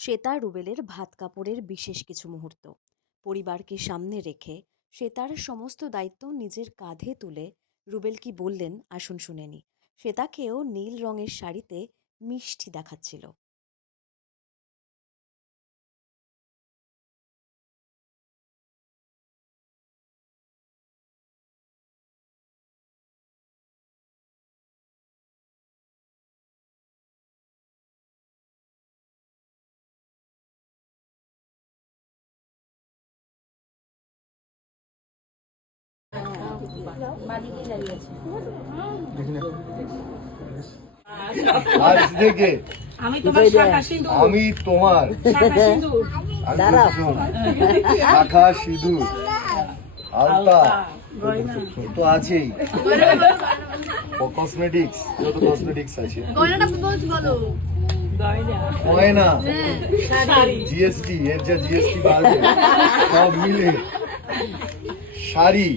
শ্বেতা রুবেলের ভাত কাপড়ের বিশেষ কিছু মুহূর্ত। পরিবারকে সামনে রেখে শ্বেতার সমস্ত দায়িত্ব নিজের কাঁধে তুলে রুবেল কি বললেন আসুন শুনেনি শ্বেতাকেও নীল রঙের শাড়িতে মিষ্টি দেখাচ্ছিল। আজ থেকে আমি তোমার শাখা সিঁদুর। আমি তোমার। শাখা সিঁদুর। শাখা সিঁদুর। আলতা। তো আছেই। কসমেটিক্স যত কসমেটিক্স আছে। গয়না। জিএসটি এর যা জিএসটি বাড়বে সব মিলে। শাড়ি।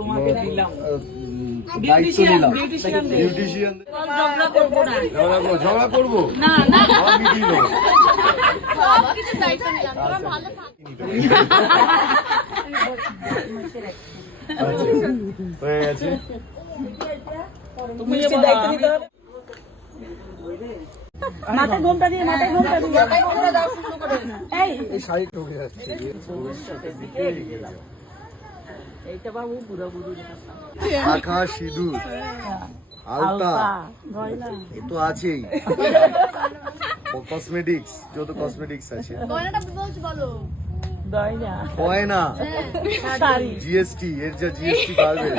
তোমাকে দিলাম। আহ, উম, দায়িত্ব বিউটিশিয়ান বিউটিশিয়ান বিউটিশিয়ান ঝগড়া করব না। ঝগড়া করব না না। আমি কি দেবো? সব কিছু দায়িত্ব নিলাম তোমার ভালো থাকো। আচ্ছা, হয়ে গেছে তুমি দায়িত্ব নিতে হবে। মাথায় ঘোমটা দিয়ে মাথায় ঘোমটা দিয়ে। মাথায় ঘোমটা দাও সুন্দর করে। এই। এই শাড়ি ঢুকে যাচ্ছে এইটা বাবু বুড়া বুড়ি শাখা সিঁদুর আলতা এ তো আছেই। কসমেটিক্স যত কসমেটিক্স আছে। বলো। গয়না। জিএসটি এর যা জিএসটি বাড়বে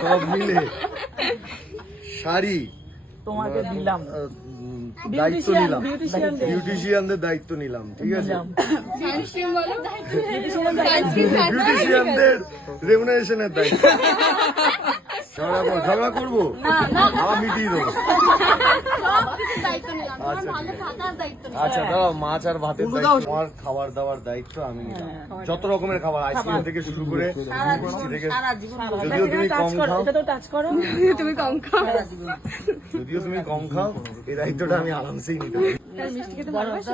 সব মিলে। শাড়ি। তোমাকে দিলাম। দায়িত্ব নিলাম। বিউটিশিয়ানদের দায়িত্ব নিলাম ঠিক আছে? বিউটিশিয়ানদের রেমুনারেশনের দায়িত্ব। ঝগড়া করব ঝগড়া করব? আমার মিটিয়ে দেবো। সব কিছু দায়িত্ব নিলাম। তোমার আচ্ছা, নিলাম। আচ্ছা দাঁড়াও মাছ আর ভাতের দায়িত্ব। আমার খাবার দাবার দায়িত্ব আমি নিলাম। যত রকমের খাবার আইসক্রিম থেকে শুরু করে মিষ্টি থেকে যদিও তুমি কম খাও। তুমি কম খাও। যদিও তুমি কম খাও এই দায়িত্বটা আমি আরামসেই নিতে পারি। মিষ্টি খেতে ভালোবাসো?